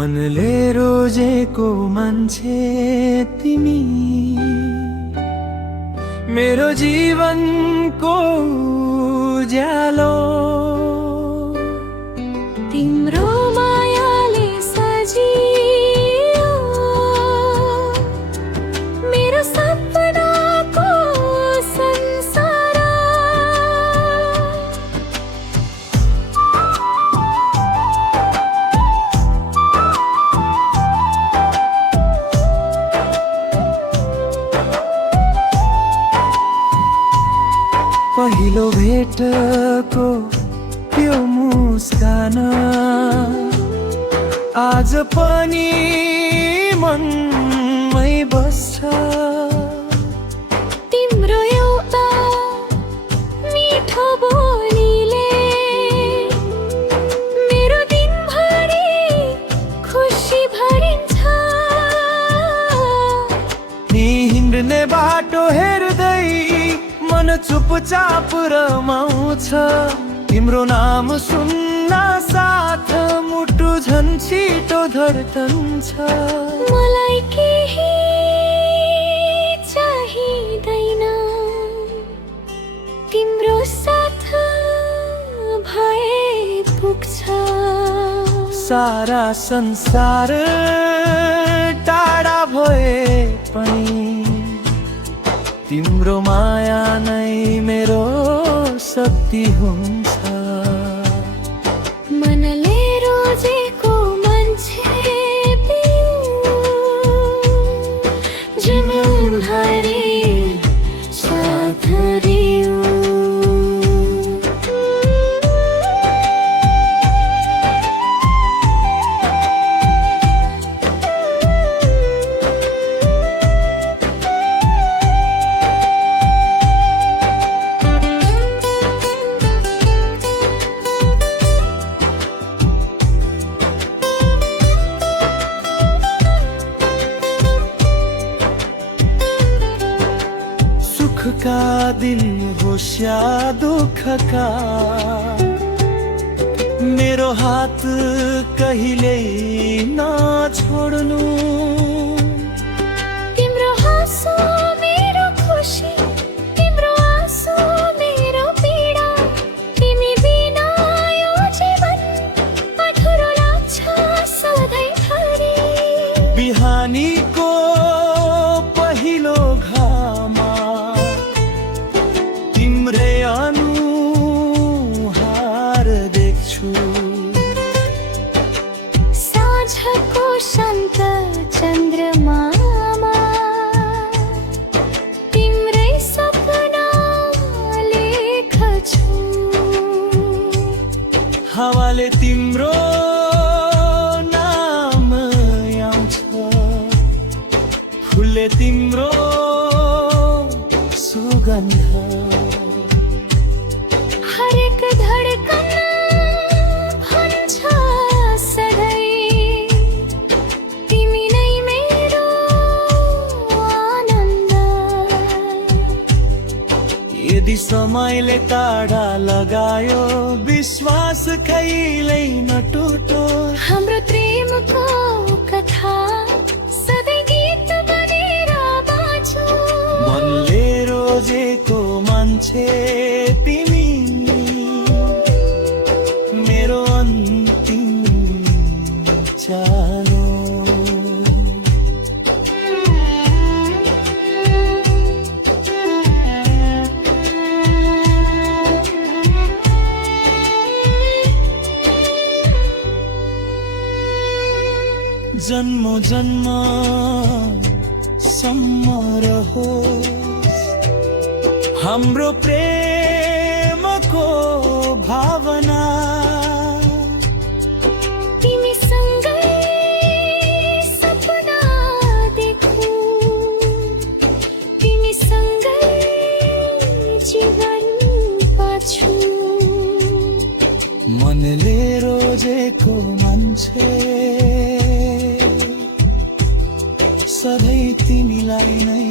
मनले रोजेको मान्छे तिमी, मेरो जीवनको उज्यालो। तिम्रो मायाले सजियो मेरो सपनाको संसार। पहिलो भेटको त्यो मुस्कान आज पनि मनमै बस्छ। तिम्रो एउटा मिठो बोलीले मेरो दिनभरि खुसी भरिन्छ। नि हिँड्ने बाटो हेर्दै मन चुपचाप रमाउँछ। तिम्रो नाम सुन्न साथ मुटु झन् छिटो धड्कन्छ। मलाई केही चाहिँदैन, तिम्रो साथ भए पुग्छ। सारा संसार टाढा भए पनि तिम्रो माया नै मेरो शक्ति हुन्छ। मनले रोजेको मान्छे तिमी, जीवनभरि साथ दिऊ। सुखका दिन होस् या दुःखका, मेरो हात कहिल्यै नछोड्नु। तिम्रो हाँसो मेरो खुसी, तिम्रो आँसु मेरो पीडा। तिमी बिना यो जीवन अधुरो लाग्छ सधैँभरि। बिहानीको पहिलो घाममा तिम्रै अनुहार देख्छु। साँझको शान्त चन्द्रमामा तिम्रै सपना लेख्छु। हावाले तिम्रो नाम आउँछ, फुलले तिम्रो सुगन्ध। हरेक धडकन भन्छ सधैँ तिमी नै मेरो आनन्द। यदि समयले टाढा लगायो विश्वास कहिल्यै नटुटो। हाम्रो प्रेमको कथा सधैँ गीत बनेर बाँचो। मनले रोजेको मान्छे तिमी, मेरो अन्तिम चालो। जन्म जन्म सम्म रहोस् हाम्रो प्रेमको भावना। तिमीसँगै सपना देखौँ, तिमीसँगै जीवन बाँचौँ। मनले रोजेको मान्छे सधैँ तिमीलाई नै